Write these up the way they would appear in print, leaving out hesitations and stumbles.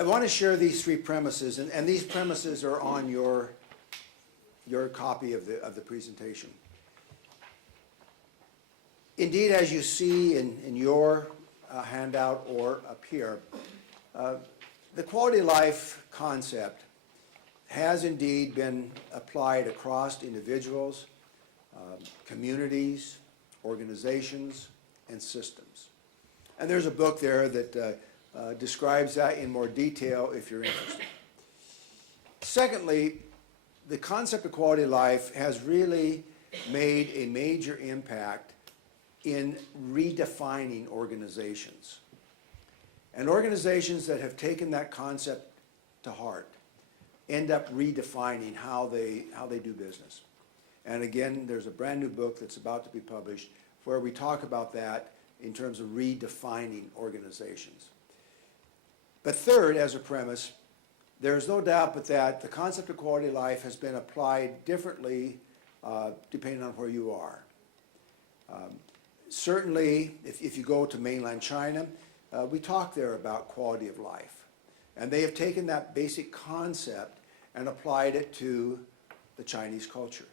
I want to share these three premises, and these premises are on your copy of the presentation. Indeed, as you see in your handout or up here, the quality of life concept has indeed been applied across individuals, communities, organizations, and systems. And there's a book there that describes that in more detail if you're interested. Secondly, the concept of quality of life has really made a major impact in redefining organizations. And organizations that have taken that concept to heart end up redefining how they do business. And again, there's a brand new book that's about to be published where we talk about that in terms of redefining organizations. But third, as a premise, there is no doubt but that the concept of quality of life has been applied differently depending on where you are. Certainly, if you go to mainland China, we talk there about quality of life. And they have taken that basic concept and applied it to the Chinese culture.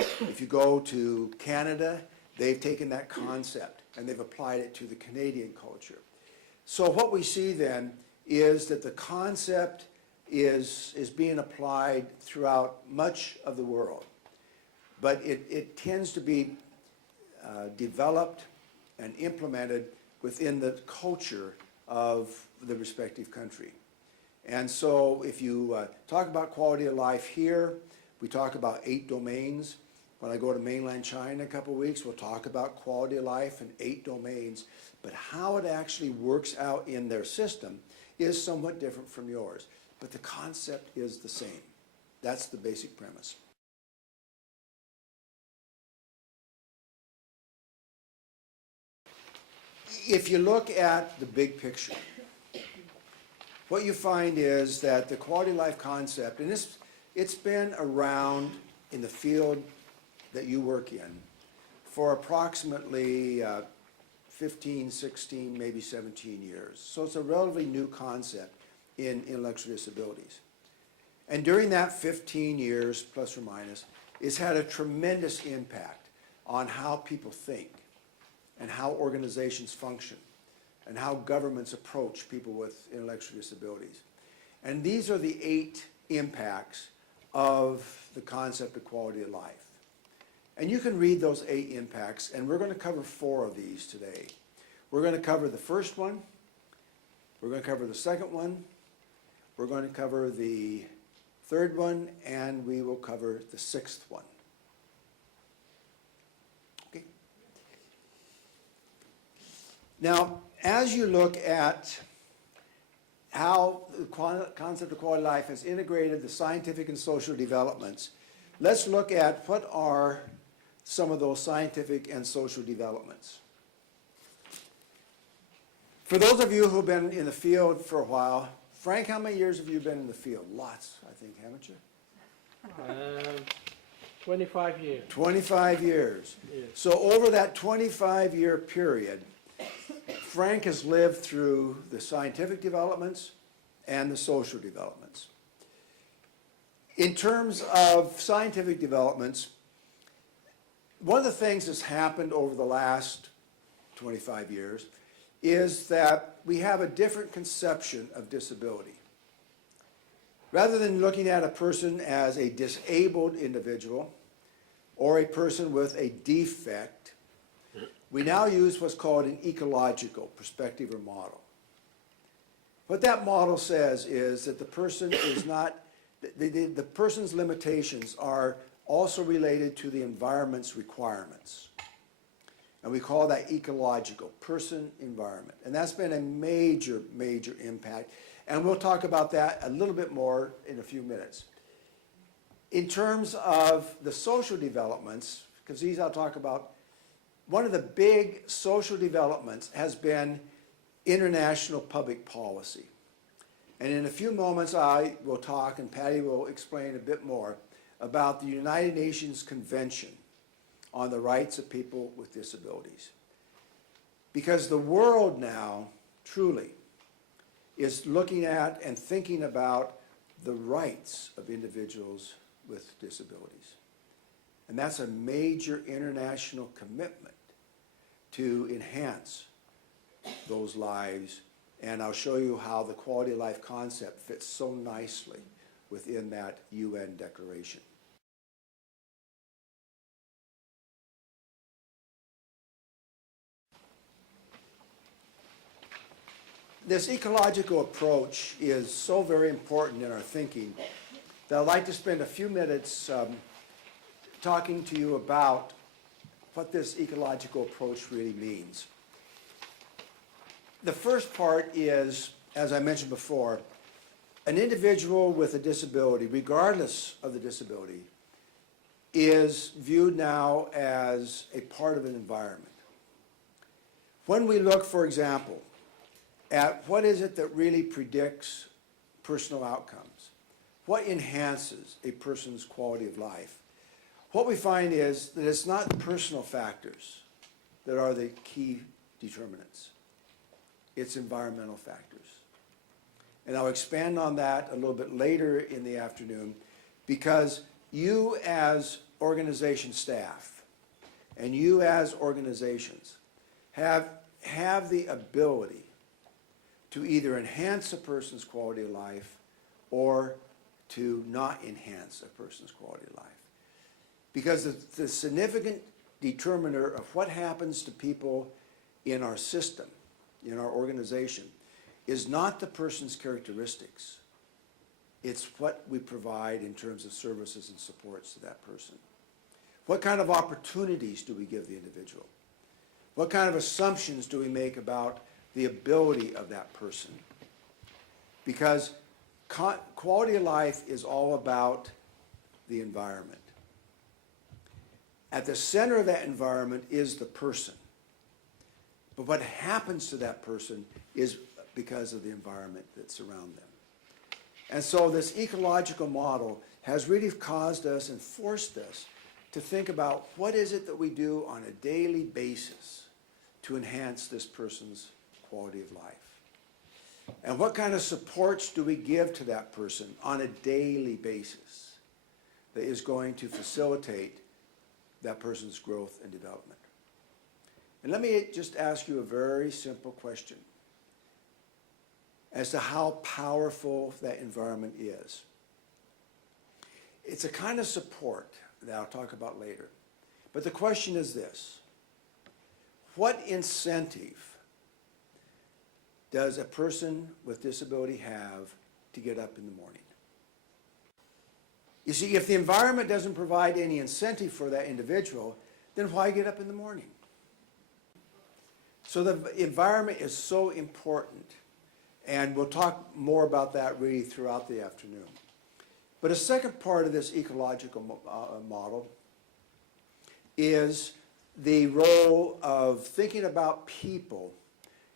If you go to Canada, they've taken that concept and they've applied it to the Canadian culture. So what we see then is that the concept is being applied throughout much of the world. But it tends to be developed and implemented within the culture of the respective country. And so if you talk about quality of life here, we talk about 8 domains. When I go to mainland China in a couple of weeks, we'll talk about quality of life in 8 domains. But how it actually works out in their system is somewhat different from yours. But the concept is the same. That's the basic premise. If you look at the big picture, what you find is that the quality of life concept, and it's been around in the field that you work in for approximately 15, 16, maybe 17 years. So it's a relatively new concept in intellectual disabilities. And during that 15 years, plus or minus, it's had a tremendous impact on how people think and how organizations function and how governments approach people with intellectual disabilities. And these are the 8 impacts of the concept of quality of life. And you can read those 8 impacts, and we're going to cover 4 of these today. We're going to cover the first one, we're going to cover the second one, we're going to cover the third one, and we will cover the 6th one. Okay. Now, as you look at how the concept of quality of life has integrated the scientific and social developments, let's look at what are some of those scientific and social developments. For those of you who've been in the field for a while, Frank, how many years have you been in the field? Lots, I think, haven't you? 25 years. 25 years. Yes. So over that 25-year period, Frank has lived through the scientific developments and the social developments. In terms of scientific developments, one of the things that's happened over the last 25 years is that we have a different conception of disability. Rather than looking at a person as a disabled individual or a person with a defect, we now use what's called an ecological perspective or model. What that model says is that the person is not, the person's limitations are also related to the environment's requirements. And we call that ecological, person-environment. And that's been a major, major impact. And we'll talk about that a little bit more in a few minutes. In terms of the social developments, because these I'll talk about, one of the big social developments has been international public policy. And in a few moments I will talk, and Patty will explain a bit more, about the United Nations Convention on the Rights of People with Disabilities. Because the world now, truly, is looking at and thinking about the rights of individuals with disabilities. And that's a major international commitment to enhance those lives. And I'll show you how the quality of life concept fits so nicely within that UN declaration. This ecological approach is so very important in our thinking that I'd like to spend a few minutes talking to you about what this ecological approach really means. The first part is, as I mentioned before, an individual with a disability, regardless of the disability, is viewed now as a part of an environment. When we look, for example, at what is it that really predicts personal outcomes, what enhances a person's quality of life, what we find is that it's not personal factors that are the key determinants. It's environmental factors. And I'll expand on that a little bit later in the afternoon, because you as organization staff and you as organizations have the ability to either enhance a person's quality of life or to not enhance a person's quality of life. Because the significant determiner of what happens to people in our system, in our organization, is not the person's characteristics. It's what we provide in terms of services and supports to that person. What kind of opportunities do we give the individual? What kind of assumptions do we make about the ability of that person? Because quality of life is all about the environment. At the center of that environment is the person. But what happens to that person is because of the environment that surrounds them. And so this ecological model has really caused us and forced us to think about what is it that we do on a daily basis to enhance this person's quality of life. And what kind of supports do we give to that person on a daily basis that is going to facilitate that person's growth and development. And let me just ask you a very simple question as to how powerful that environment is. It's a kind of support that I'll talk about later. But the question is this: what incentive does a person with disability have to get up in the morning? You see, if the environment doesn't provide any incentive for that individual, then why get up in the morning? So the environment is so important, and we'll talk more about that really throughout the afternoon. But a second part of this ecological model is the role of thinking about people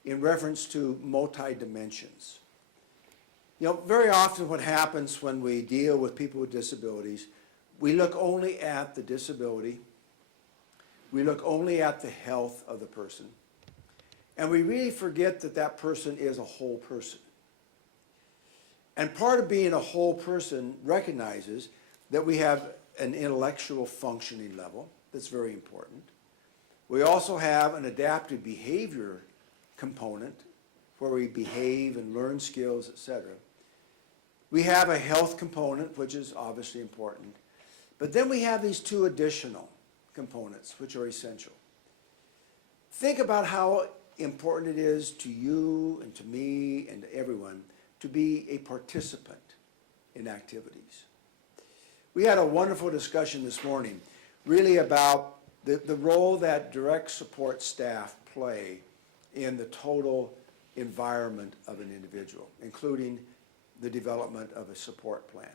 in reference to multi-dimensions. You know, very often what happens when we deal with people with disabilities, we look only at the disability, we look only at the health of the person, and we really forget that that person is a whole person. And part of being a whole person recognizes that we have an intellectual functioning level that's very important. We also have an adaptive behavior component where we behave and learn skills, etc. We have a health component, which is obviously important. But then we have these two additional components, which are essential. Think about how important it is to you and to me and to everyone to be a participant in activities. We had a wonderful discussion this morning really about the role that direct support staff play in the total environment of an individual, including the development of a support plan.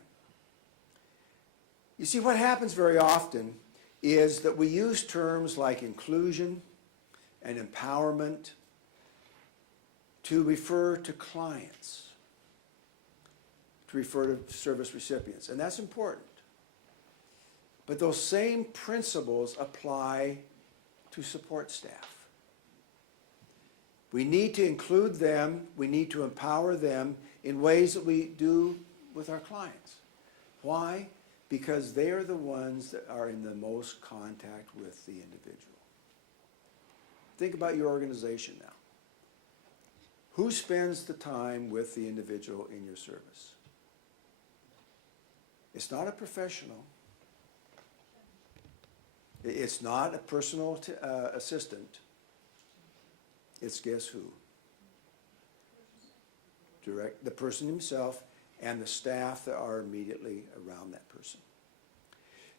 You see, what happens very often is that we use terms like inclusion and empowerment to refer to clients, to refer to service recipients, and that's important. But those same principles apply to support staff. We need to include them, we need to empower them in ways that we do with our clients. Why? Because they are the ones that are in the most contact with the individual. Think about your organization now. Who spends the time with the individual in your service? It's not a professional. It's not a personal assistant. It's guess who? The person himself and the staff that are immediately around that person.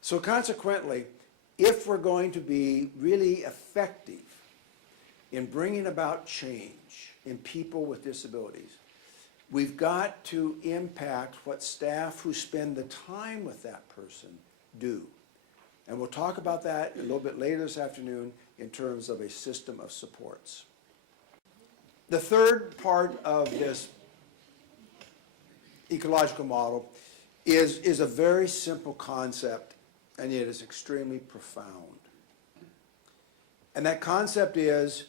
So consequently, if we're going to be really effective in bringing about change in people with disabilities, we've got to impact what staff who spend the time with that person do. And we'll talk about that a little bit later this afternoon in terms of a system of supports. The third part of this ecological model is a very simple concept, and yet it's extremely profound. And that concept is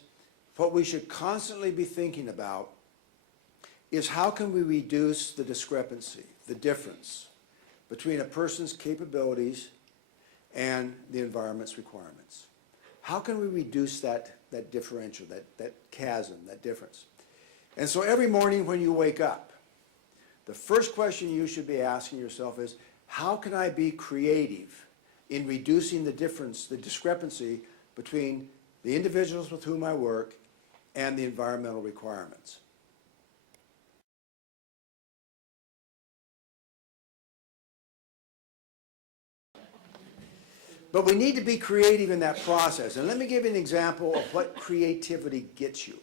what we should constantly be thinking about is how can we reduce the discrepancy, the difference between a person's capabilities and the environment's requirements. How can we reduce that differential, that chasm, that difference? And so every morning when you wake up, the first question you should be asking yourself is, how can I be creative in reducing the difference, the discrepancy between the individuals with whom I work and the environmental requirements? But we need to be creative in that process. And let me give you an example of what creativity gets you.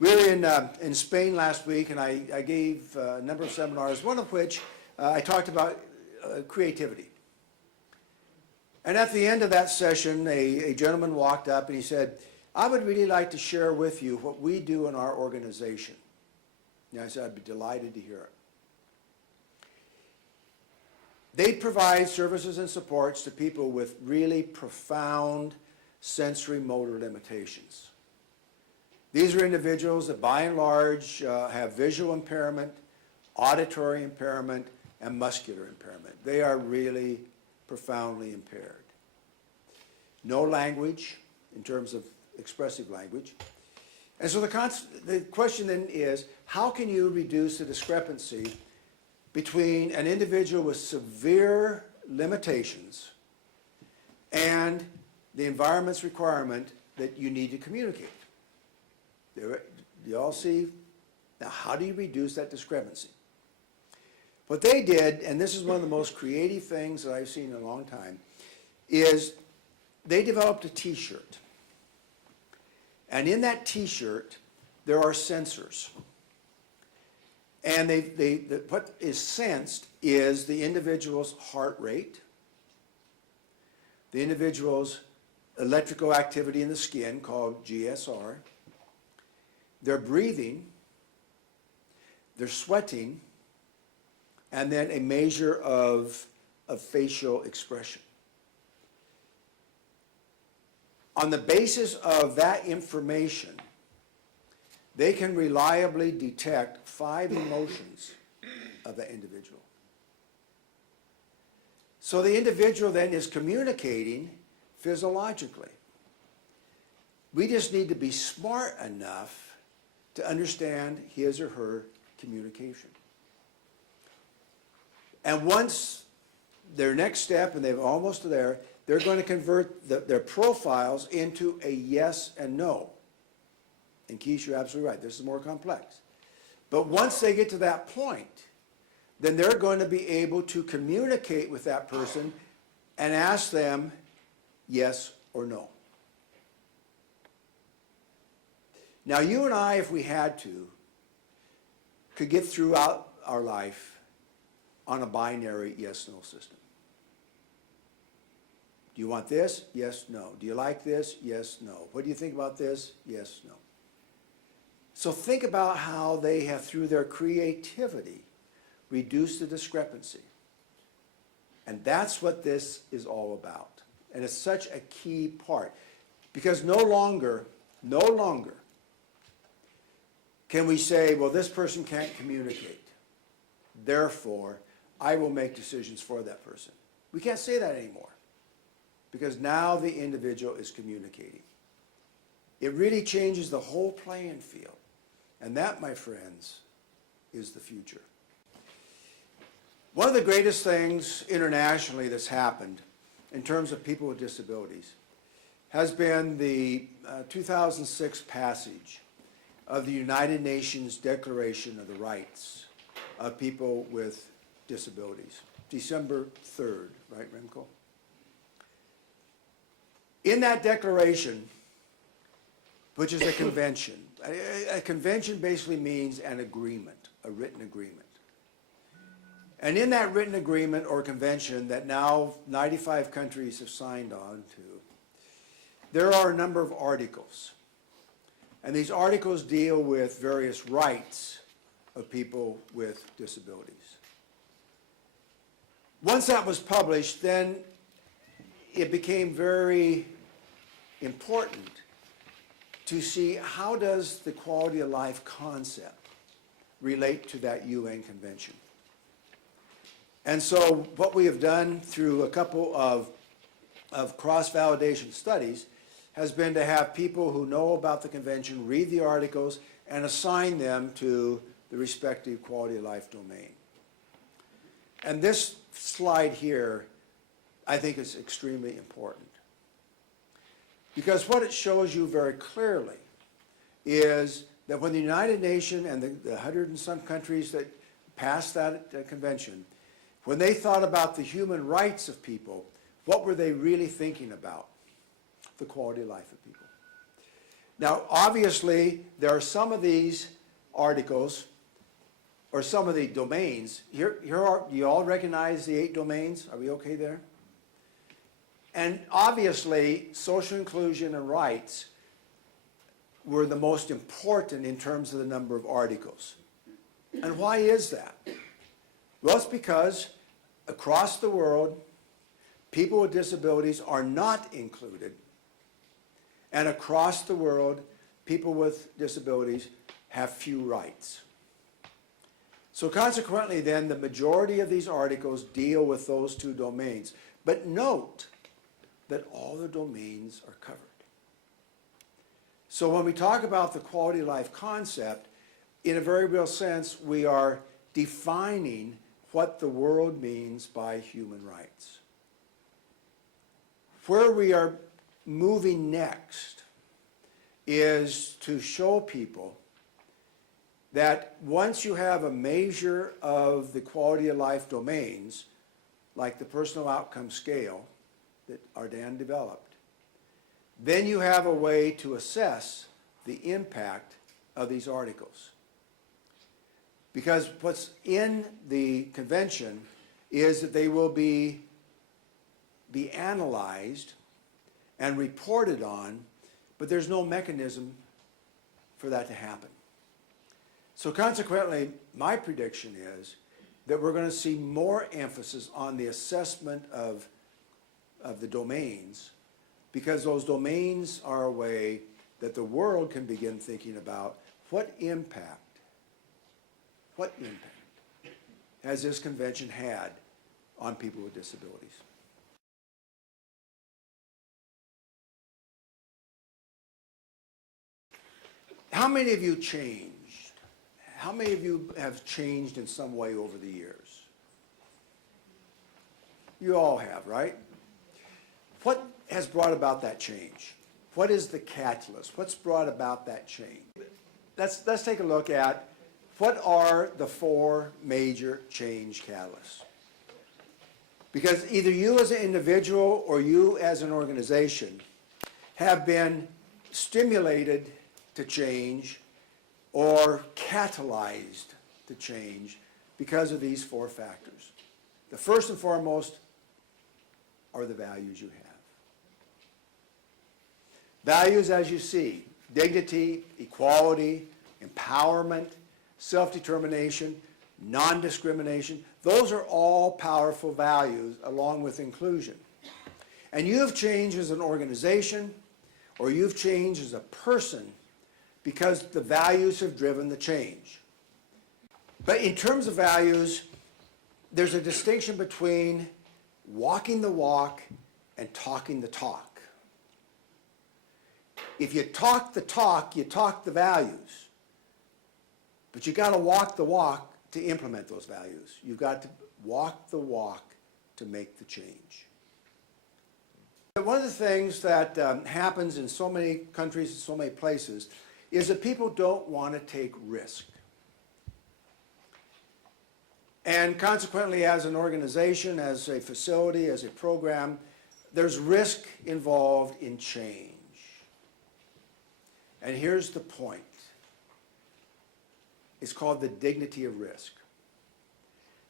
We were in Spain last week, and I gave a number of seminars, one of which I talked about creativity. And at the end of that session, a gentleman walked up and he said, I would really like to share with you what we do in our organization. And I said, I'd be delighted to hear it. They provide services and supports to people with really profound sensory motor limitations. These are individuals that by and large have visual impairment, auditory impairment, and muscular impairment. They are really profoundly impaired. No language in terms of expressive language. And so the question then is, how can you reduce the discrepancy between an individual with severe limitations and the environment's requirement that you need to communicate? Do you all see? Now, how do you reduce that discrepancy? What they did, and this is one of the most creative things that I've seen in a long time, is they developed a t-shirt. And in that t-shirt, there are sensors. And what is sensed is the individual's heart rate, the individual's electrical activity in the skin, called GSR, their breathing, their sweating, and then a measure of facial expression. On the basis of that information, they can reliably detect 5 emotions of that individual. So the individual then is communicating physiologically. We just need to be smart enough to understand his or her communication. And once their next step, and they're almost there, they're going to convert their profiles into a yes and no. And Keith, you're absolutely right. This is more complex. But once they get to that point, then they're going to be able to communicate with that person and ask them yes or no. Now, you and I, if we had to, could get throughout our life on a binary yes-no system. Do you want this? Yes, no. Do you like this? Yes, no. What do you think about this? Yes, no. So think about how they have, through their creativity, reduced the discrepancy. And that's what this is all about. And it's such a key part. Because no longer can we say, well, this person can't communicate, therefore, I will make decisions for that person? We can't say that anymore, because now the individual is communicating. It really changes the whole playing field. And that, my friends, is the future. One of the greatest things internationally that's happened in terms of people with disabilities has been the 2006 passage of the United Nations Declaration of the Rights of People with Disabilities. December 3rd, right, Remco? In that declaration, which is a convention, a convention basically means an agreement, a written agreement. And in that written agreement or convention that now 95 countries have signed on to, there are a number of articles. And these articles deal with various rights of people with disabilities. Once that was published, then it became very important to see how does the quality of life concept relate to that UN convention. And so what we have done through a couple of cross-validation studies has been to have people who know about the convention read the articles and assign them to the respective quality of life domain. And this slide here, I think, is extremely important. Because what it shows you very clearly is that when the United Nations and the 100 and some countries that passed that convention, when they thought about the human rights of people, what were they really thinking about? The quality of life of people. Now, obviously, there are some of these articles, or some of the domains. Here are, you all recognize the 8 domains? Are we okay there? And obviously, social inclusion and rights were the most important in terms of the number of articles. And why is that? Well, it's because across the world, people with disabilities are not included. And across the world, people with disabilities have few rights. So consequently, then, the majority of these articles deal with those 2 domains. But note that all the domains are covered. So when we talk about the quality of life concept, in a very real sense, we are defining what the world means by human rights. Where we are moving next is to show people that once you have a measure of the quality of life domains, like the personal outcome scale that Ardan developed, then you have a way to assess the impact of these articles. Because what's in the convention is that they will be analyzed and reported on, but there's no mechanism for that to happen. So consequently, my prediction is that we're going to see more emphasis on the assessment of the domains, because those domains are a way that the world can begin thinking about what impact has this convention had on people with disabilities. How many of you changed? How many of you have changed in some way over the years? You all have, right? What has brought about that change? What is the catalyst? What's brought about that change? Let's take a look at what are the 4 major change catalysts. Because either you as an individual or you as an organization have been stimulated to change or catalyzed to change because of these 4 factors. The first and foremost are the values you have. Values, as you see, dignity, equality, empowerment, self-determination, non-discrimination. Those are all powerful values along with inclusion. And you have changed as an organization or you've changed as a person because the values have driven the change. But in terms of values, there's a distinction between walking the walk and talking the talk. If you talk the talk, you talk the values. But you got to walk the walk to implement those values. You've got to walk the walk to make the change. One of the things that happens in so many countries and so many places is that people don't want to take risk. And consequently, as an organization, as a facility, as a program, there's risk involved in change. And here's the point. It's called the dignity of risk.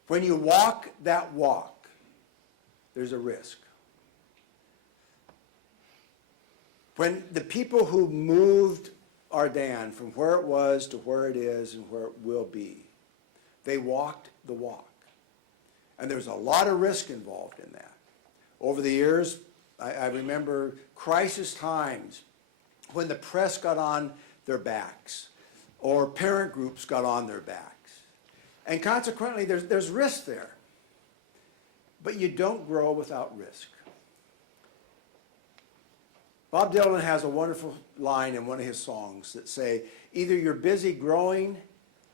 When you walk that walk, there's a risk. When the people who moved Ardennes from where it was to where it is and where it will be, they walked the walk. And there's a lot of risk involved in that. Over the years, I remember crisis times when the press got on their backs or parent groups got on their backs. And consequently, there's risk there. But you don't grow without risk. Bob Dylan has a wonderful line in one of his songs that say, either you're busy growing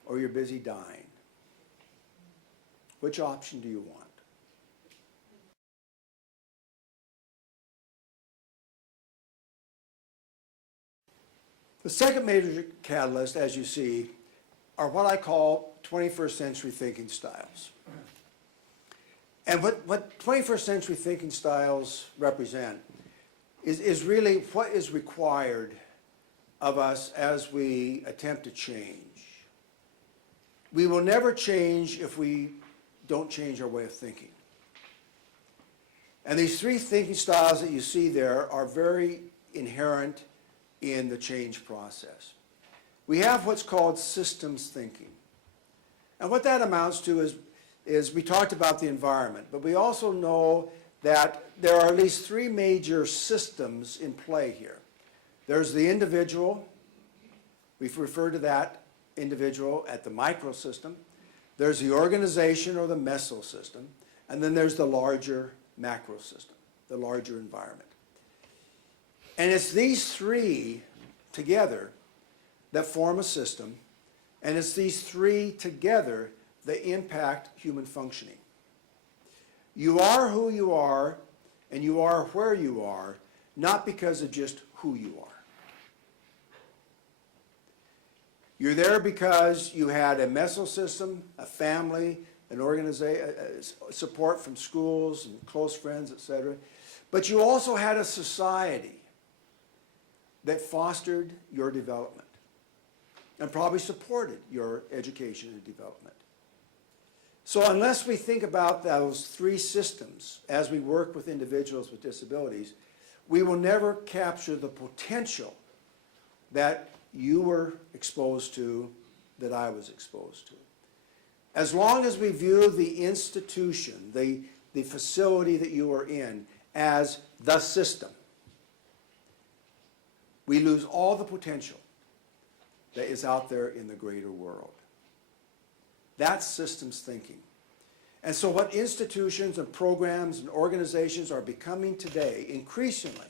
or you're busy dying. Which option do you want? The second major catalyst, as you see, are what I call 21st century thinking styles. And what 21st century thinking styles represent is really what is required of us as we attempt to change. We will never change if we don't change our way of thinking. And these three thinking styles that you see there are very inherent in the change process. We have what's called systems thinking. And what that amounts to is we talked about the environment, but we also know that there are at least three major systems in play here. There's the individual. We've referred to that individual at the microsystem. There's the organization or the mesosystem. And then there's the larger macrosystem, the larger environment. And it's these three together that form a system, and it's these three together that impact human functioning. You are who you are, and you are where you are, not because of just who you are. You're there because you had a mesosystem, a family, an organization, support from schools and close friends, etc. But you also had a society that fostered your development and probably supported your education and development. So unless we think about those three systems as we work with individuals with disabilities, we will never capture the potential that you were exposed to, that I was exposed to. As long as we view the institution, the facility that you are in, as the system, we lose all the potential that is out there in the greater world. That's systems thinking. And so what institutions and programs and organizations are becoming today, increasingly,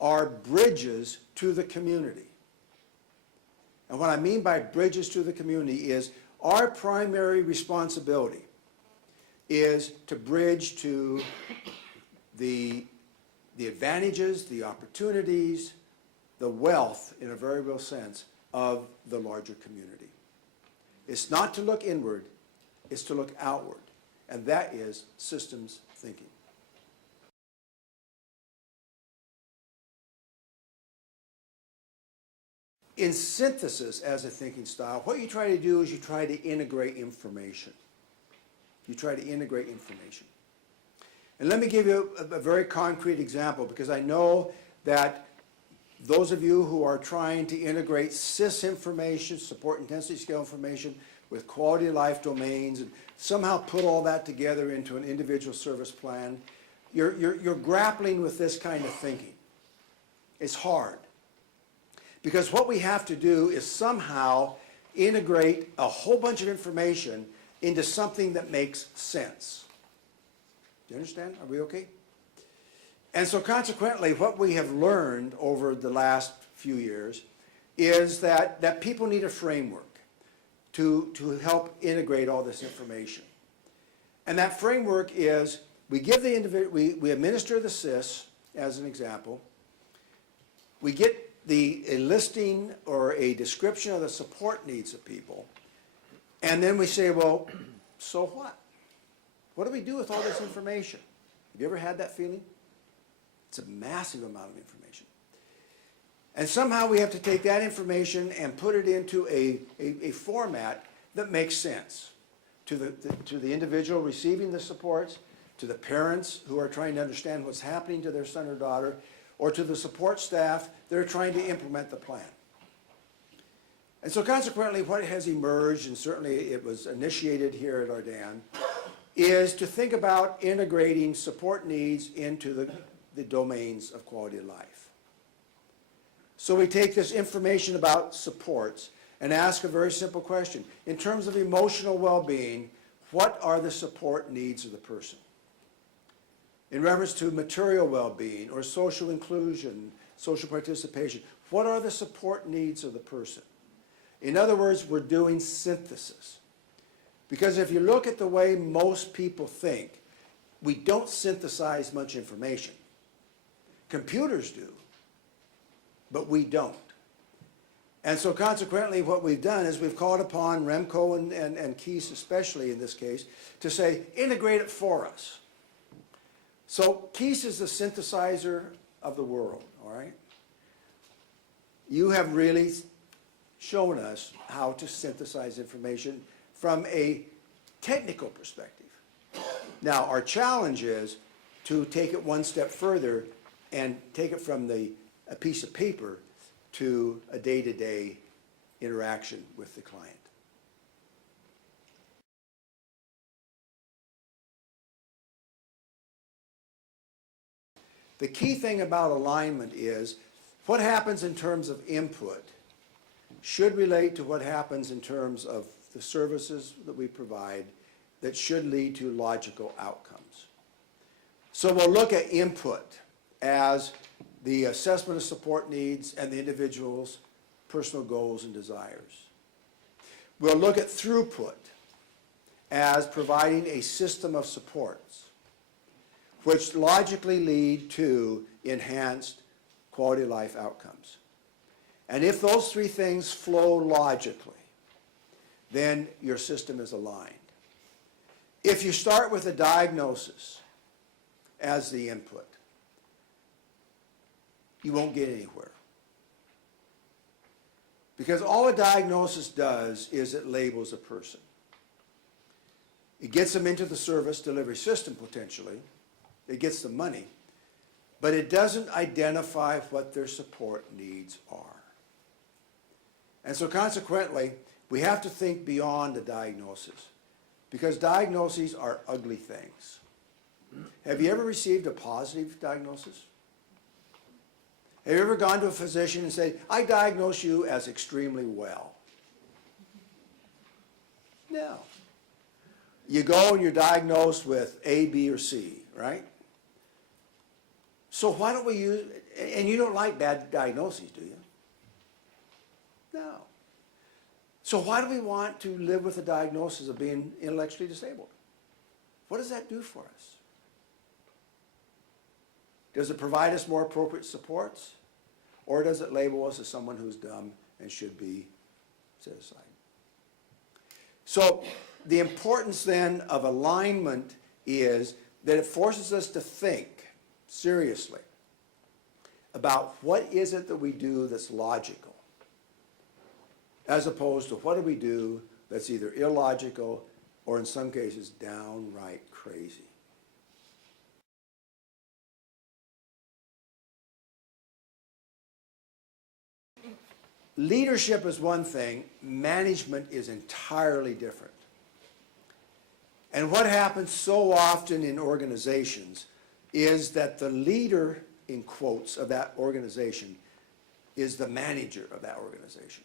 are bridges to the community. And what I mean by bridges to the community is our primary responsibility is to bridge to the advantages, the opportunities, the wealth, in a very real sense, of the larger community. It's not to look inward, it's to look outward. And that is systems thinking. In synthesis as a thinking style, what you try to do is you try to integrate information. You try to integrate information. And let me give you a very concrete example, because I know that those of you who are trying to integrate SIS information, support intensity scale information, with quality of life domains, and somehow put all that together into an individual service plan, you're grappling with this kind of thinking. It's hard. Because what we have to do is somehow integrate a whole bunch of information into something that makes sense. Do you understand? Are we okay? And so consequently, what we have learned over the last few years is that people need a framework to help integrate all this information. And that framework is, we give the individual, we administer the SIS, as an example. We get a listing or a description of the support needs of people. And then we say, well, so what? What do we do with all this information? Have you ever had that feeling? It's a massive amount of information. And somehow we have to take that information and put it into a format that makes sense to the individual receiving the supports, to the parents who are trying to understand what's happening to their son or daughter, or to the support staff that are trying to implement the plan. And so consequently, what has emerged, and certainly it was initiated here at Ardan, is to think about integrating support needs into the domains of quality of life. So we take this information about supports and ask a very simple question. In terms of emotional well-being, what are the support needs of the person? In reference to material well-being or social inclusion, social participation, what are the support needs of the person? In other words, we're doing synthesis. Because if you look at the way most people think, we don't synthesize much information. Computers do, but we don't. And so consequently, what we've done is we've called upon Remco and Keys, especially in this case, to say, integrate it for us. So Keys is the synthesizer of the world, all right? You have really shown us how to synthesize information from a technical perspective. Now, our challenge is to take it one step further and take it from a piece of paper to a day-to-day interaction with the client. The key thing about alignment is what happens in terms of input should relate to what happens in terms of the services that we provide that should lead to logical outcomes. So we'll look at input as the assessment of support needs and the individual's personal goals and desires. We'll look at throughput as providing a system of supports which logically lead to enhanced quality of life outcomes. And if those three things flow logically, then your system is aligned. If you start with a diagnosis as the input, you won't get anywhere. Because all a diagnosis does is it labels a person. It gets them into the service delivery system potentially. It gets them money. But it doesn't identify what their support needs are. And so consequently, we have to think beyond the diagnosis. Because diagnoses are ugly things. Have you ever received a positive diagnosis? Have you ever gone to a physician and said, I diagnose you as extremely well? No. You go and you're diagnosed with A, B, or C, right? So why don't we use, and you don't like bad diagnoses, do you? No. So why do we want to live with the diagnosis of being intellectually disabled? What does that do for us? Does it provide us more appropriate supports? Or does it label us as someone who's dumb and should be set aside? So the importance then of alignment is that it forces us to think seriously about what is it that we do that's logical, as opposed to what do we do that's either illogical or in some cases downright crazy. Leadership is one thing, management is entirely different. And what happens so often in organizations is that the leader, in quotes, of that organization is the manager of that organization.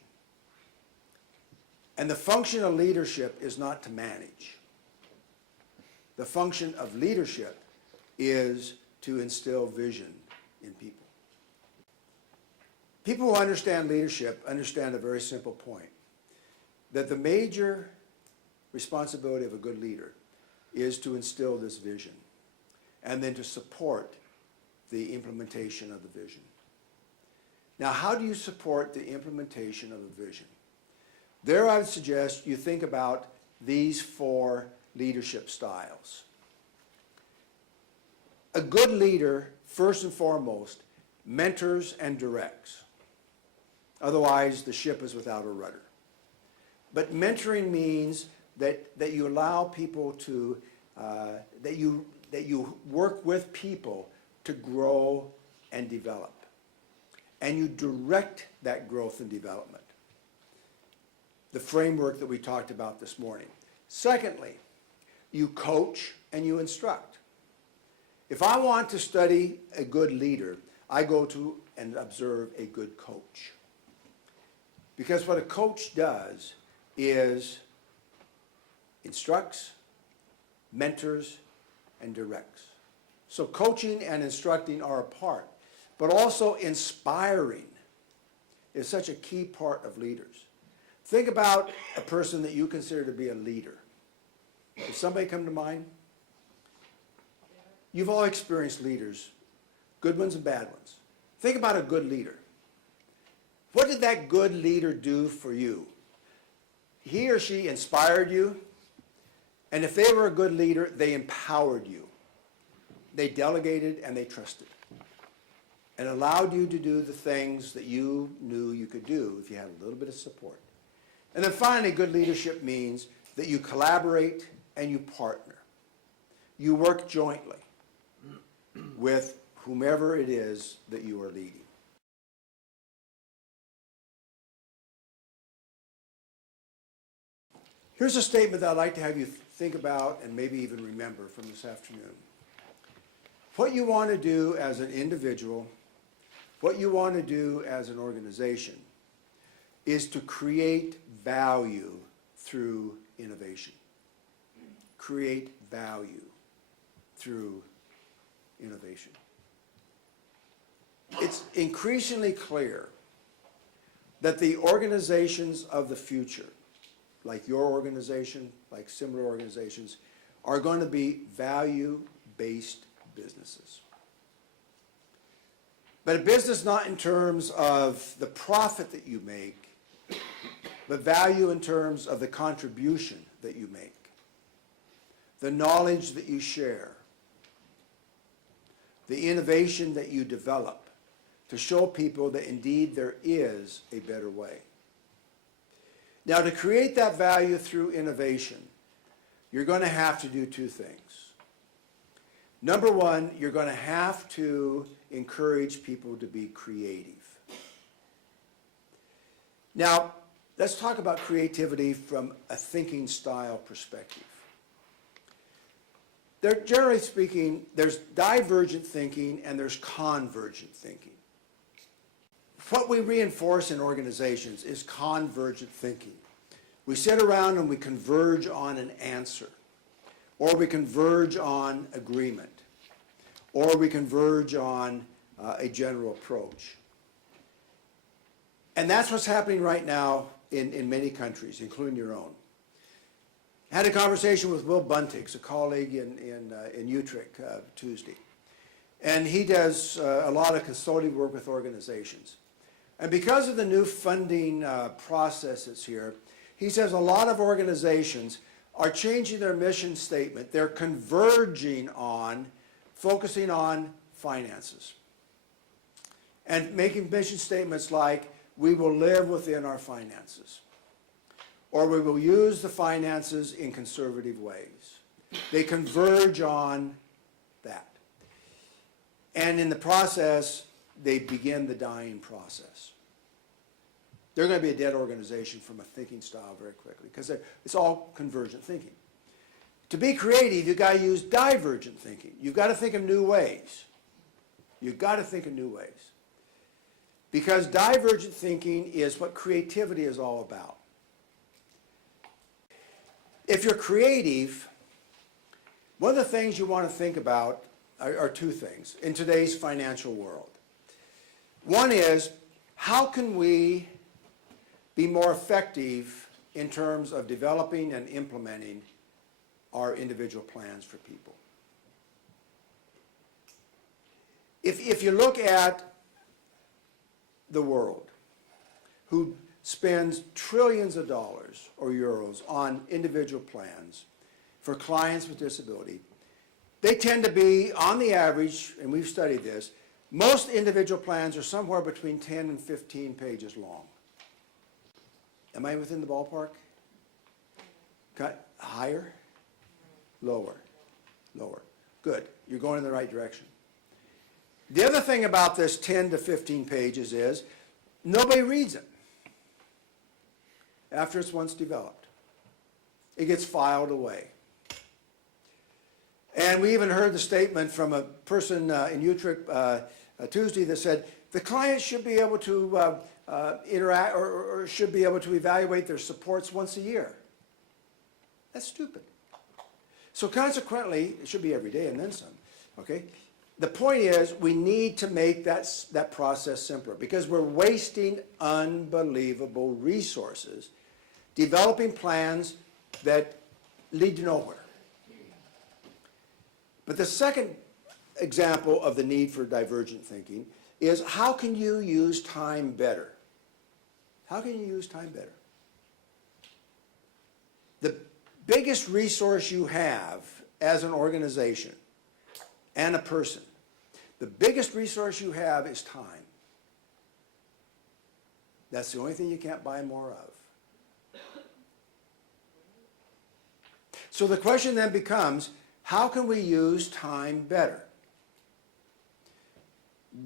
And the function of leadership is not to manage. The function of leadership is to instill vision in people. People who understand leadership understand a very simple point, that the major responsibility of a good leader is to instill this vision and then to support the implementation of the vision. Now, how do you support the implementation of a vision? There I would suggest you think about these 4 leadership styles. A good leader, first and foremost, mentors and directs. Otherwise, the ship is without a rudder. But mentoring means that you allow people to, that you work with people to grow and develop. And you direct that growth and development. The framework that we talked about this morning. Secondly, you coach and you instruct. If I want to study a good leader, I go to and observe a good coach. Because what a coach does is instructs, mentors, and directs. So coaching and instructing are a part, but also inspiring is such a key part of leaders. Think about a person that you consider to be a leader. Does somebody come to mind? You've all experienced leaders, good ones and bad ones. Think about a good leader. What did that good leader do for you? He or she inspired you, and if they were a good leader, they empowered you. They delegated and they trusted, and allowed you to do the things that you knew you could do if you had a little bit of support. And then finally, good leadership means that you collaborate and you partner. You work jointly with whomever it is that you are leading. Here's a statement that I'd like to have you think about and maybe even remember from this afternoon. What you want to do as an individual, what you want to do as an organization, is to create value through innovation. Create value through innovation. It's increasingly clear that the organizations of the future, like your organization, like similar organizations, are going to be value-based businesses. But a business not in terms of the profit that you make, but value in terms of the contribution that you make, the knowledge that you share, the innovation that you develop to show people that indeed there is a better way. Now, to create that value through innovation, you're going to have to do 2 things. Number one, you're going to have to encourage people to be creative. Now, let's talk about creativity from a thinking style perspective. Generally speaking, there's divergent thinking and there's convergent thinking. What we reinforce in organizations is convergent thinking. We sit around and we converge on an answer, or we converge on agreement, or we converge on a general approach. And that's what's happening right now in many countries, including your own. I had a conversation with Will Buntix, a colleague in Utrecht Tuesday. And he does a lot of consulting work with organizations. And because of the new funding processes here, he says a lot of organizations are changing their mission statement. They're converging on, focusing on finances. And making mission statements like, we will live within our finances. Or we will use the finances in conservative ways. They converge on that. And in the process, they begin the dying process. They're going to be a dead organization from a thinking style very quickly because it's all convergent thinking. To be creative, you've got to use divergent thinking. You've got to think of new ways. You've got to think of new ways. Because divergent thinking is what creativity is all about. If you're creative, one of the things you want to think about are two things in today's financial world. One is, how can we be more effective in terms of developing and implementing our individual plans for people? If you look at the world, who spends trillions of dollars or euros on individual plans for clients with disability, they tend to be, on the average, and we've studied this, most individual plans are somewhere between 10 and 15 pages long. Am I within the ballpark? Higher? Lower? Lower. Good. You're going in the right direction. The other thing about this 10 to 15 pages is nobody reads it after it's once developed. It gets filed away. And we even heard the statement from a person in Utrecht Tuesday that said the client should be able to interact or should be able to evaluate their supports once a year. That's stupid. So consequently, it should be every day and then some. Okay? The point is, we need to make that process simpler because we're wasting unbelievable resources developing plans that lead to nowhere. But the second example of the need for divergent thinking is, how can you use time better? How can you use time better? The biggest resource you have as an organization and a person, the biggest resource you have is time. That's the only thing you can't buy more of. So the question then becomes, how can we use time better?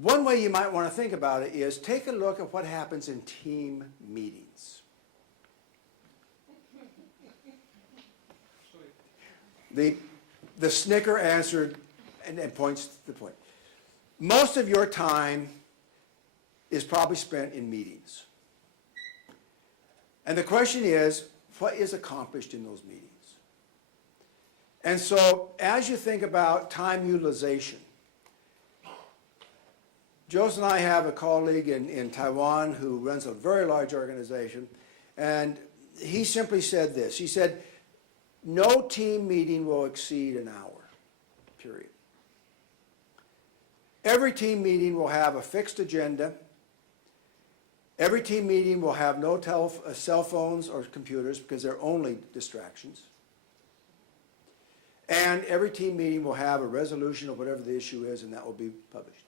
One way you might want to think about it is take a look at what happens in team meetings. The snicker answered and points to the point. Most of your time is probably spent in meetings. And the question is, what is accomplished in those meetings? And so, as you think about time utilization, Joseph and I have a colleague in Taiwan who runs a very large organization, and he simply said this. He said, no team meeting will exceed an hour, period. Every team meeting will have a fixed agenda. Every team meeting will have no cell phones or computers because they're only distractions. And every team meeting will have a resolution of whatever the issue is, and that will be published.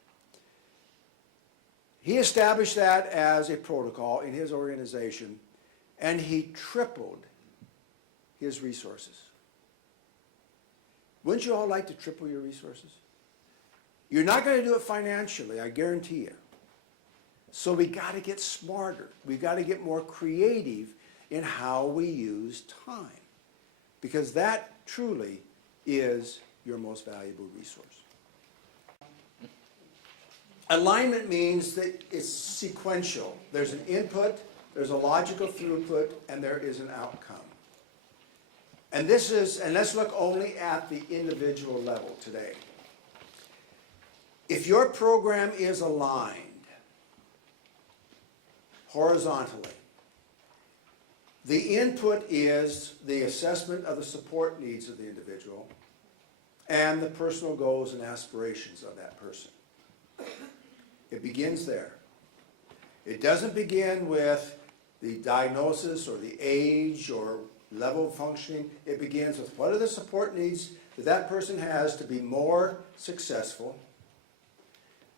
He established that as a protocol in his organization, and he tripled his resources. Wouldn't you all like to triple your resources? You're not going to do it financially, I guarantee you. So we got to get smarter. We've got to get more creative in how we use time, because that truly is your most valuable resource. Alignment means that it's sequential. There's an input, there's a logical throughput, and there is an outcome. And let's look only at the individual level today. If your program is aligned horizontally, the input is the assessment of the support needs of the individual and the personal goals and aspirations of that person. It begins there. It doesn't begin with the diagnosis or the age or level of functioning. It begins with what are the support needs that that person has to be more successful,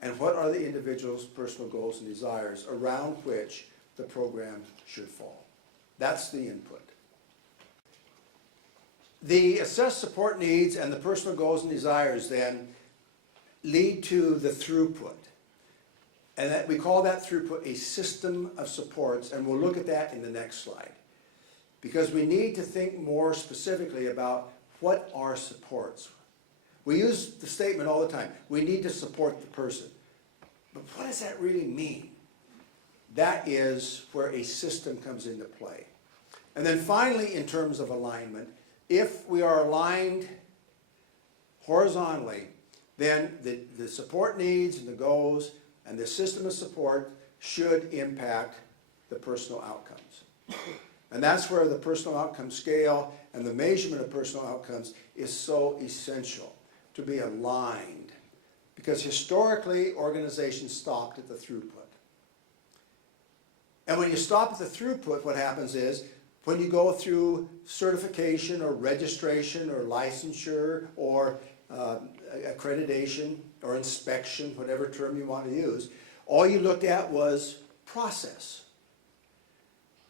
and what are the individual's personal goals and desires around which the program should fall. That's the input. The assessed support needs and the personal goals and desires then lead to the throughput. And we call that throughput a system of supports, and we'll look at that in the next slide. Because we need to think more specifically about what are supports. We use the statement all the time, we need to support the person. But what does that really mean? that is where a system comes into play. And then finally, in terms of alignment, if we are aligned horizontally, then the support needs and the goals and the system of support should impact the personal outcomes. And that's where the personal outcome scale and the measurement of personal outcomes is so essential, to be aligned. Because historically, organizations stopped at the throughput. And when you stop at the throughput, what happens is, when you go through certification or registration or licensure or accreditation or inspection, whatever term you want to use, all you looked at was process.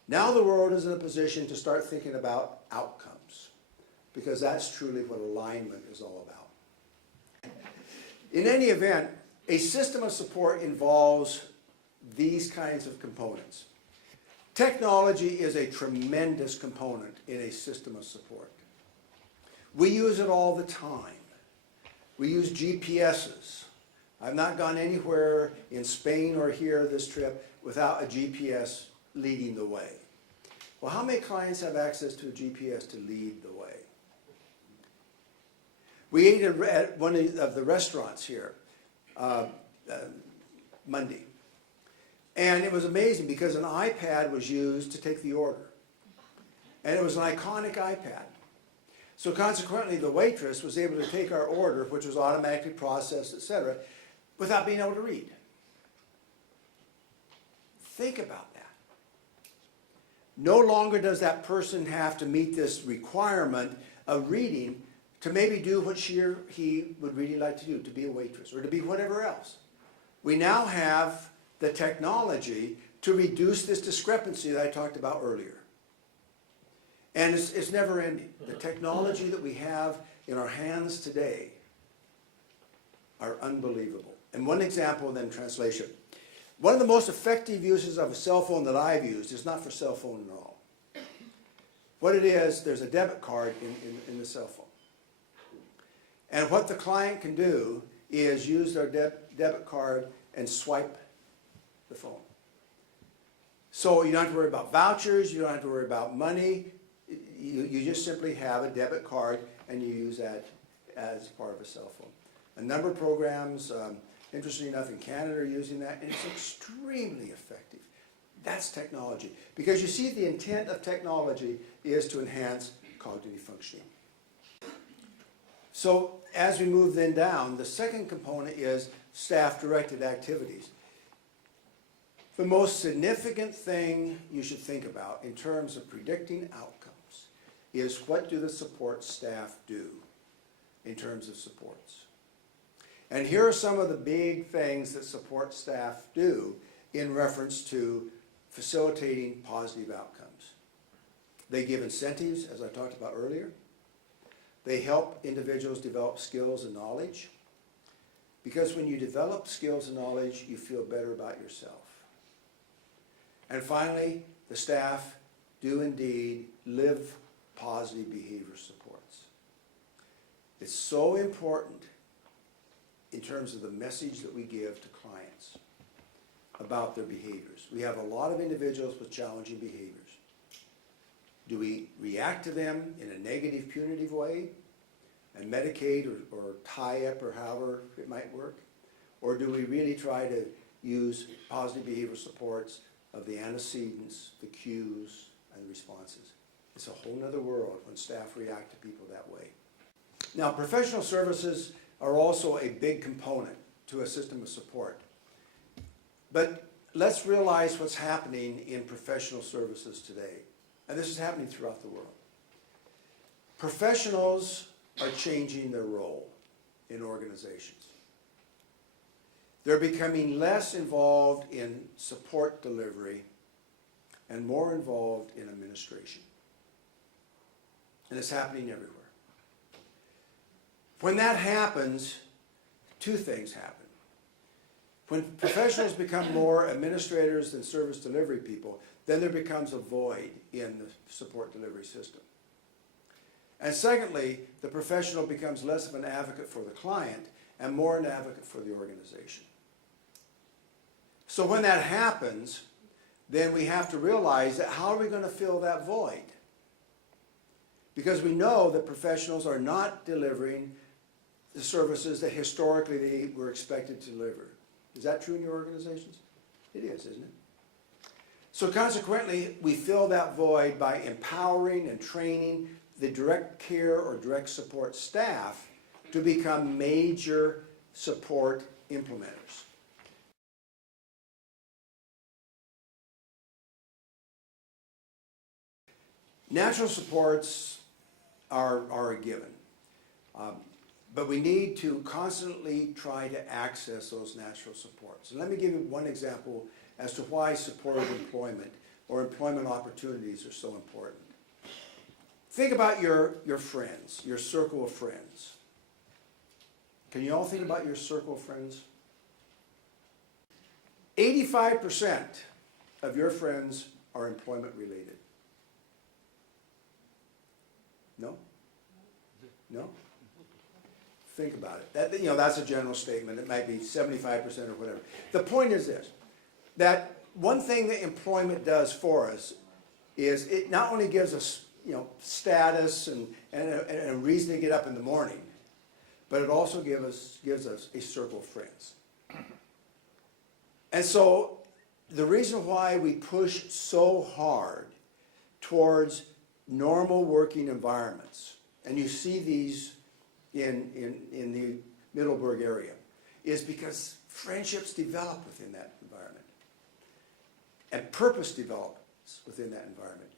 Now the world is in a position to start thinking about outcomes, because that's truly what alignment is all about. In any event, a system of support involves these kinds of components. Technology is a tremendous component in a system of support. We use it all the time. We use GPSs. I've not gone anywhere in Spain or here this trip without a GPS leading the way. Well, how many clients have access to a GPS to lead the way? We ate at one of the restaurants here Monday. And it was amazing because an iPad was used to take the order. And it was an iconic iPad. So consequently, the waitress was able to take our order, which was automatically processed, etc., without being able to read. Think about that. No longer does that person have to meet this requirement of reading to maybe do what she or he would really like to do, to be a waitress or to be whatever else. We now have the technology to reduce this discrepancy that I talked about earlier. And it's never ending. The technology that we have in our hands today are unbelievable. And one example, then translation. One of the most effective uses of a cell phone that I've used is not for cell phone at all. What it is, there's a debit card in the cell phone. And what the client can do is use their debit card and swipe the phone. So you don't have to worry about vouchers, you don't have to worry about money. You just simply have a debit card and you use that as part of a cell phone. A number of programs, interestingly enough, in Canada are using that, and it's extremely effective. That's technology. Because you see, the intent of technology is to enhance cognitive functioning. So as we move then down, the second component is staff-directed activities. The most significant thing you should think about in terms of predicting outcomes is, what do the support staff do in terms of supports? And here are some of the big things that support staff do in reference to facilitating positive outcomes. They give incentives, as I talked about earlier. They help individuals develop skills and knowledge. Because when you develop skills and knowledge, you feel better about yourself. And finally, the staff do indeed live positive behavior supports. It's so important in terms of the message that we give to clients about their behaviors. We have a lot of individuals with challenging behaviors. Do we react to them in a negative, punitive way and medicate or tie up or however it might work? Or do we really try to use positive behavior supports of the antecedents, the cues, and the responses? It's a whole other world when staff react to people that way. Now, professional services are also a big component to a system of support. But let's realize what's happening in professional services today. And this is happening throughout the world. Professionals are changing their role in organizations. They're becoming less involved in support delivery and more involved in administration. And it's happening everywhere. When that happens, two things happen. When professionals become more administrators than service delivery people, then there becomes a void in the support delivery system. And secondly, the professional becomes less of an advocate for the client and more an advocate for the organization. So when that happens, then we have to realize that how are we going to fill that void? Because we know that professionals are not delivering the services that historically they were expected to deliver. Is that true in your organizations? It is, isn't it? So consequently, we fill that void by empowering and training the direct care or direct support staff to become major support implementers. Natural supports are a given, but we need to constantly try to access those natural supports. And let me give you one example as to why supported employment or employment opportunities are so important. Think about your friends, your circle of friends. Can you all think about your circle of friends? 85% of your friends are employment related. No? No? Think about it. That's a general statement. It might be 75% or whatever. The point is this, that one thing that employment does for us is it not only gives us status and a reason to get up in the morning, but it also gives us a circle of friends. And so the reason why we push so hard towards normal working environments, and you see these in the Middelburg area, is because friendships develop within that environment. And purpose develops within that environment.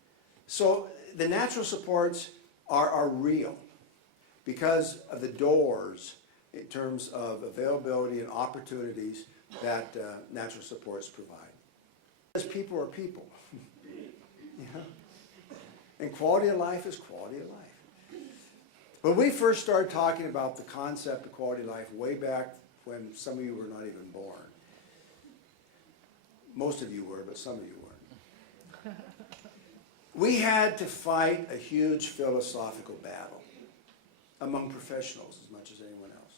So the natural supports are real because of the doors in terms of availability and opportunities that natural supports provide. Because people are people. And quality of life is quality of life. When we first started talking about the concept of quality of life way back when some of you were not even born, most of you were, but some of you weren't, we had to fight a huge philosophical battle among professionals as much as anyone else.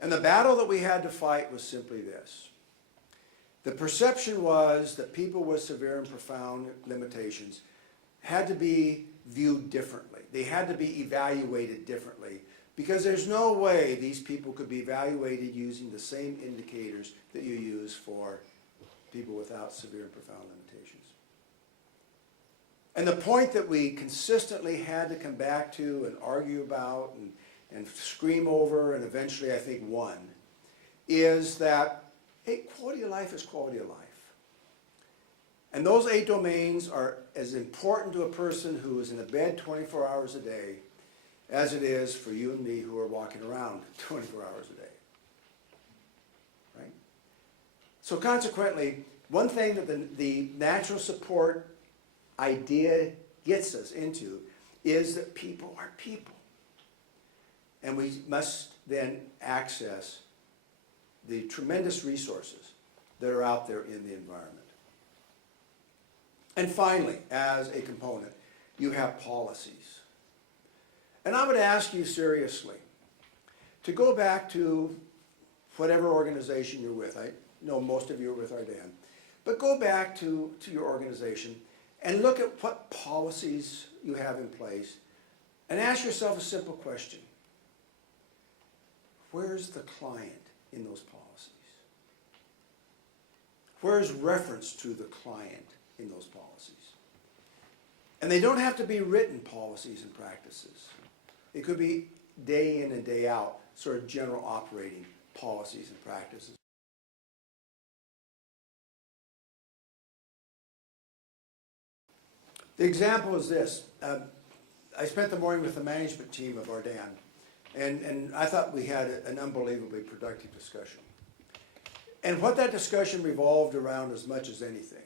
And the battle that we had to fight was simply this. The perception was that people with severe and profound limitations had to be viewed differently. They had to be evaluated differently because there's no way these people could be evaluated using the same indicators that you use for people without severe and profound limitations. And the point that we consistently had to come back to and argue about and scream over and eventually I think won is that, hey, quality of life is quality of life. And those 8 domains are as important to a person who is in a bed 24 hours a day as it is for you and me who are walking around 24 hours a day. Right? So consequently, one thing that the natural support idea gets us into is that people are people. And we must then access the tremendous resources that are out there in the environment. And finally, as a component, you have policies. And I would ask you seriously to go back to whatever organization you're with. I know most of you are with Ardan. But go back to your organization and look at what policies you have in place and ask yourself a simple question. Where's the client in those policies? Where's reference to the client in those policies? And they don't have to be written policies and practices. It could be day in and day out, sort of general operating policies and practices. The example is this. I spent the morning with the management team of Ardan, and I thought we had an unbelievably productive discussion. And what that discussion revolved around as much as anything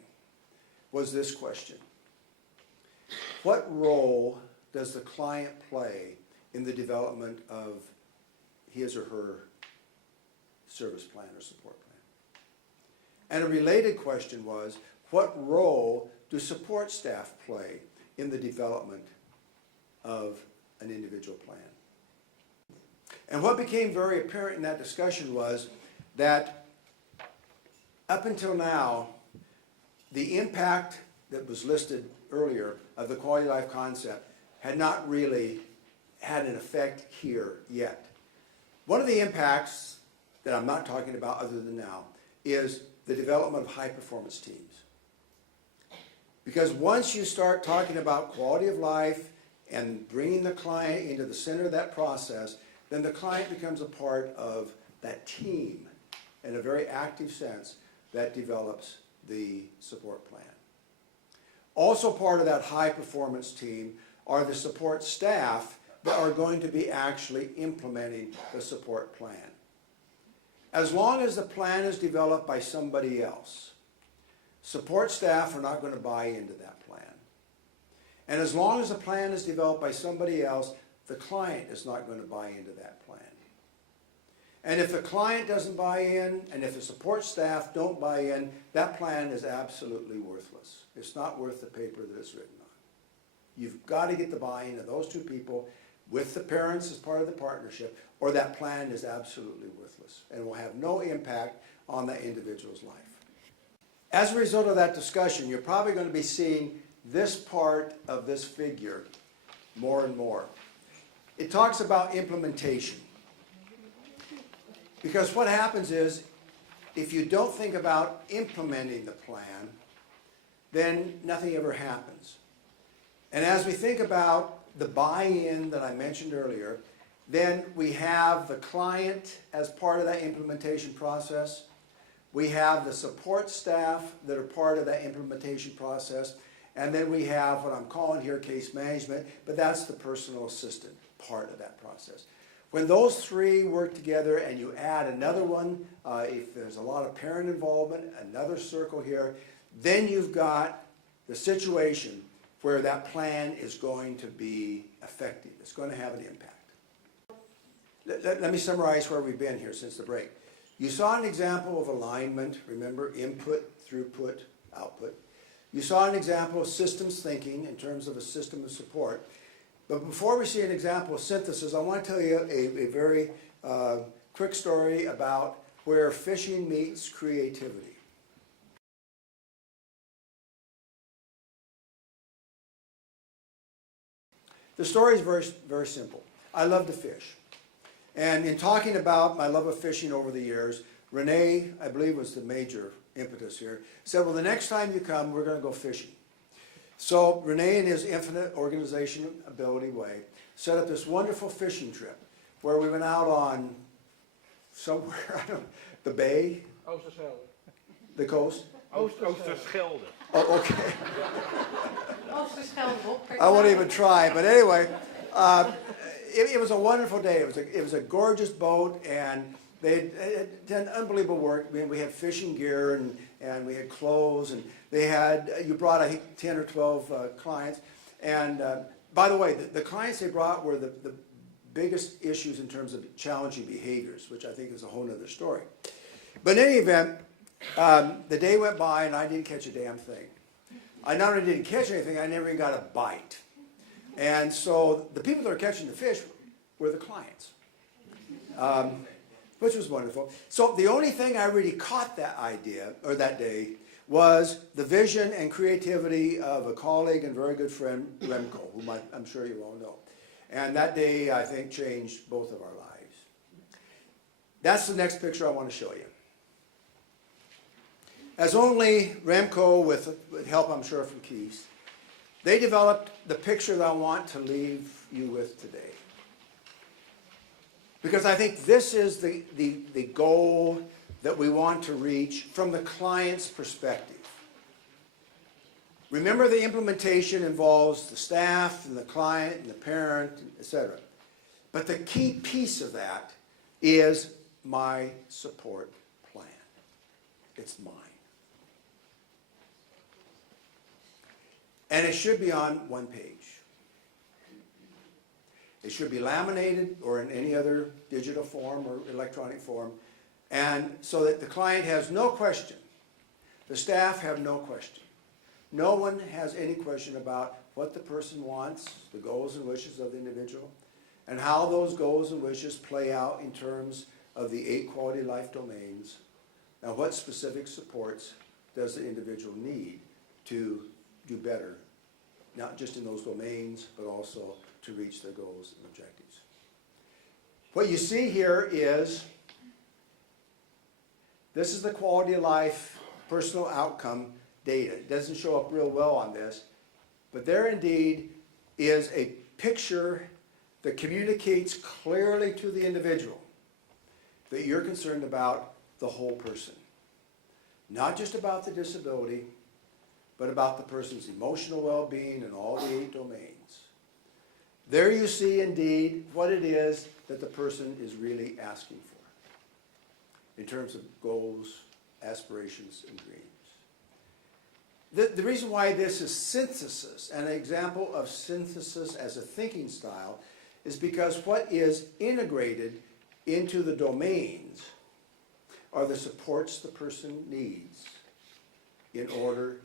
was this question. What role does the client play in the development of his or her service plan or support plan? And a related question was, what role do support staff play in the development of an individual plan? And what became very apparent in that discussion was that up until now, the impact that was listed earlier of the quality of life concept had not really had an effect here yet. One of the impacts that I'm not talking about other than now is the development of high performance teams. Because once you start talking about quality of life and bringing the client into the center of that process, then the client becomes a part of that team in a very active sense that develops the support plan. Also part of that high performance team are the support staff that are going to be actually implementing the support plan. As long as the plan is developed by somebody else, support staff are not going to buy into that plan. And as long as the plan is developed by somebody else, the client is not going to buy into that plan. And if the client doesn't buy in, and if the support staff don't buy in, that plan is absolutely worthless. It's not worth the paper that it's written on. You've got to get the buy-in of those two people with the parents as part of the partnership, or that plan is absolutely worthless and will have no impact on that individual's life. As a result of that discussion, you're probably going to be seeing this part of this figure more and more. It talks about implementation. Because what happens is, if you don't think about implementing the plan, then nothing ever happens. And as we think about the buy-in that I mentioned earlier, then we have the client as part of that implementation process. We have the support staff that are part of that implementation process. And then we have what I'm calling here case management, but that's the personal assistant part of that process. When those three work together and you add another one, if there's a lot of parent involvement, another circle here, then you've got the situation where that plan is going to be effective. It's going to have an impact. Let me summarize where we've been here since the break. You saw an example of alignment, remember, input, throughput, output. You saw an example of systems thinking in terms of a system of support. But before we see an example of synthesis, I want to tell you a very quick story about where fishing meets creativity. The story is very, very simple. I love to fish. And in talking about my love of fishing over the years, Renee, I believe was the major impetus here, said, well, the next time you come, we're going to go fishing. So Renee, in his infinite organization ability way, set up this wonderful fishing trip where we went out on somewhere, I don't know, the bay, the coast. Oosterschelde. Oh, okay. I won't even try, but anyway, it was a wonderful day. It was a gorgeous boat, and they had done unbelievable work. I mean, we had fishing gear, and we had clothes, and they had, you brought, I think, 10 or 12 clients. And by the way, the clients they brought were the biggest issues in terms of challenging behaviors, which I think is a whole other story. But in any event, the day went by, and I didn't catch a damn thing. I not only didn't catch anything, I never even got a bite. And so the people that were catching the fish were the clients, which was wonderful. So the only thing I really caught that day was the vision and creativity of a colleague and very good friend, Remco, whom I'm sure you all know. And that day, I think, changed both of our lives. That's the next picture I want to show you. As only Remco, with help, I'm sure, from Keith, they developed the picture that I want to leave you with today. Because I think this is the goal that we want to reach from the client's perspective. Remember, the implementation involves the staff and the client and the parent, etc. But the key piece of that is my support plan. It's mine. And it should be on one page. It should be laminated or in any other digital form or electronic form, and so that the client has no question. The staff have no question. No one has any question about what the person wants, the goals and wishes of the individual, and how those goals and wishes play out in terms of the 8 quality life domains, and what specific supports does the individual need to do better, not just in those domains, but also to reach their goals and objectives. What you see here is, this is the quality of life, personal outcome data. It doesn't show up real well on this, but there indeed is a picture that communicates clearly to the individual that you're concerned about the whole person. Not just about the disability, but about the person's emotional well-being in all the 8 domains. There you see indeed what it is that the person is really asking for in terms of goals, aspirations, and dreams. The reason why this is synthesis, an example of synthesis as a thinking style, is because what is integrated into the domains are the supports the person needs in order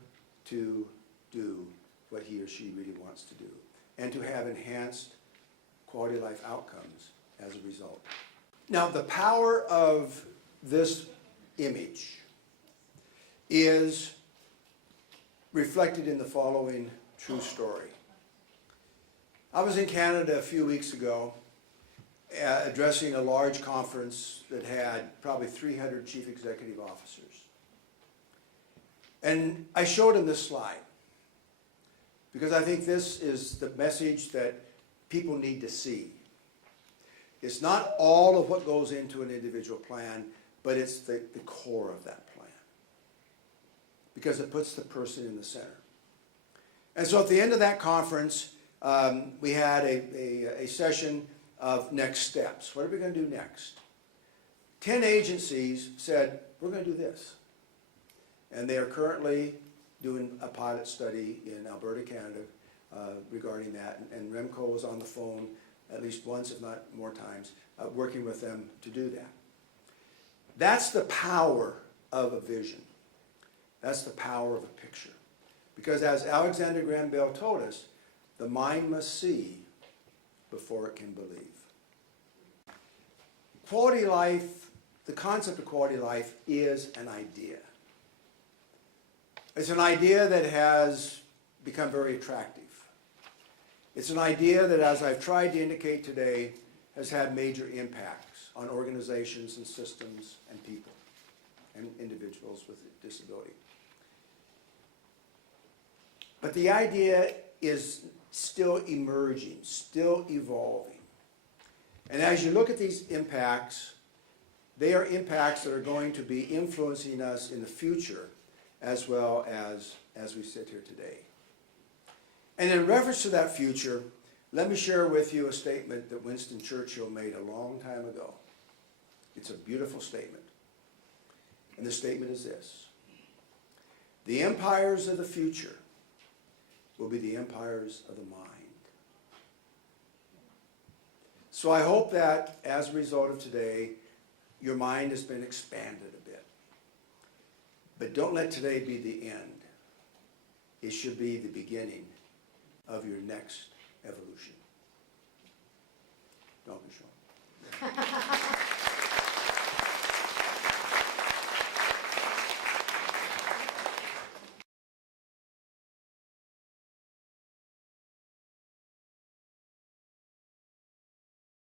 to do what he or she really wants to do, and to have enhanced quality of life outcomes as a result. Now, the power of this image is reflected in the following true story. I was in Canada a few weeks ago addressing a large conference that had probably 300 chief executive officers. And I showed them this slide because I think this is the message that people need to see. It's not all of what goes into an individual plan, but it's the core of that plan, because it puts the person in the center. And so at the end of that conference, we had a session of next steps. What are we going to do next? 10 agencies said, we're going to do this. And they are currently doing a pilot study in Alberta, Canada, regarding that. And REMCO was on the phone at least once, if not more times, working with them to do that. That's the power of a vision. That's the power of a picture. Because as Alexander Graham Bell told us, the mind must see before it can believe. Quality life, the concept of quality life is an idea. It's an idea that has become very attractive. It's an idea that, as I've tried to indicate today, has had major impacts on organizations and systems and people and individuals with disability. But the idea is still emerging, still evolving. And as you look at these impacts, they are impacts that are going to be influencing us in the future as well as we sit here today. And in reference to that future, let me share with you a statement that Winston Churchill made a long time ago. It's a beautiful statement. And the statement is this: the empires of the future will be the empires of the mind. So I hope that as a result of today, your mind has been expanded a bit. But don't let today be the end. It should be the beginning of your next evolution.